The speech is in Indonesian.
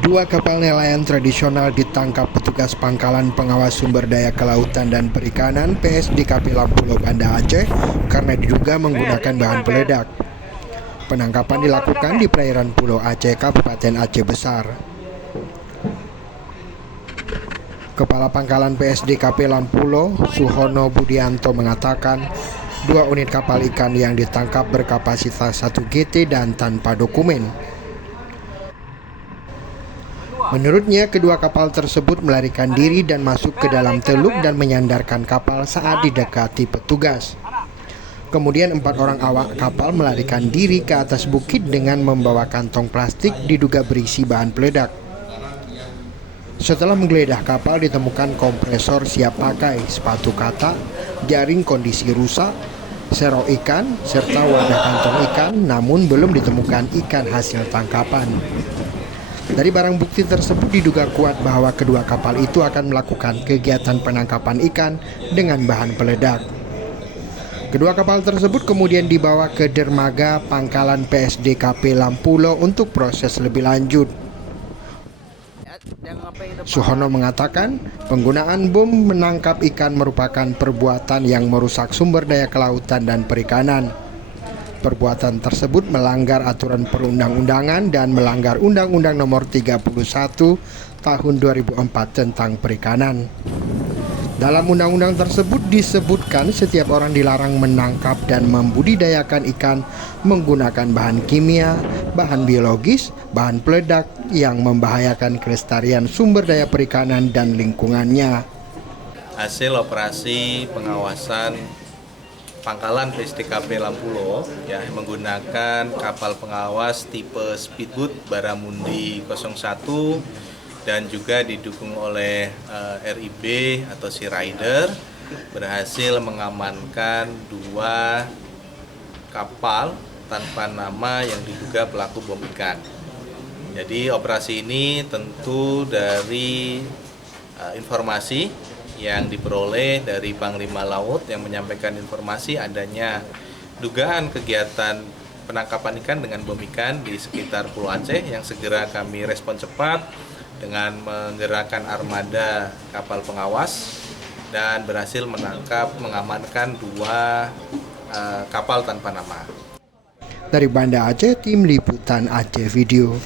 Dua kapal nelayan tradisional ditangkap petugas Pangkalan Pengawas Sumber Daya Kelautan dan Perikanan PSDKP Lampulo Banda Aceh karena diduga menggunakan bahan peledak. Penangkapan dilakukan di perairan Pulau Aceh, Kabupaten Aceh Besar. Kepala Pangkalan PSDKP Lampulo, Suhono Budianto mengatakan, dua unit kapal ikan yang ditangkap berkapasitas 1 GT dan tanpa dokumen. Menurutnya, kedua kapal tersebut melarikan diri dan masuk ke dalam teluk dan menyandarkan kapal saat didekati petugas. Kemudian 4 orang awak kapal melarikan diri ke atas bukit dengan membawa kantong plastik diduga berisi bahan peledak. Setelah menggeledah kapal ditemukan kompresor siap pakai, sepatu katak, jaring kondisi rusak, sero ikan, serta wadah kantong ikan, namun belum ditemukan ikan hasil tangkapan. Dari barang bukti tersebut diduga kuat bahwa kedua kapal itu akan melakukan kegiatan penangkapan ikan dengan bahan peledak. Kedua kapal tersebut kemudian dibawa ke dermaga Pangkalan PSDKP Lampulo untuk proses lebih lanjut. Suhono mengatakan, penggunaan bom menangkap ikan merupakan perbuatan yang merusak sumber daya kelautan dan perikanan. Perbuatan tersebut melanggar aturan perundang-undangan dan melanggar Undang-Undang Nomor 31 Tahun 2004 tentang Perikanan. Dalam undang-undang tersebut disebutkan setiap orang dilarang menangkap dan membudidayakan ikan menggunakan bahan kimia, bahan biologis, bahan peledak yang membahayakan kelestarian sumber daya perikanan dan lingkungannya. Hasil operasi pengawasan Pangkalan PSDKP Lampulo menggunakan kapal pengawas tipe speedboat Baramundi 01 dan juga didukung oleh RIB atau Sea Rider berhasil mengamankan 2 kapal tanpa nama yang diduga pelaku bom ikan. Jadi operasi ini tentu dari informasi yang diperoleh dari Panglima Laut yang menyampaikan informasi adanya dugaan kegiatan penangkapan ikan dengan bom ikan di sekitar Pulau Aceh yang segera kami respon cepat dengan menggerakkan armada kapal pengawas dan berhasil mengamankan 2 kapal tanpa nama. Dari Banda Aceh, Tim Liputan Aceh Video.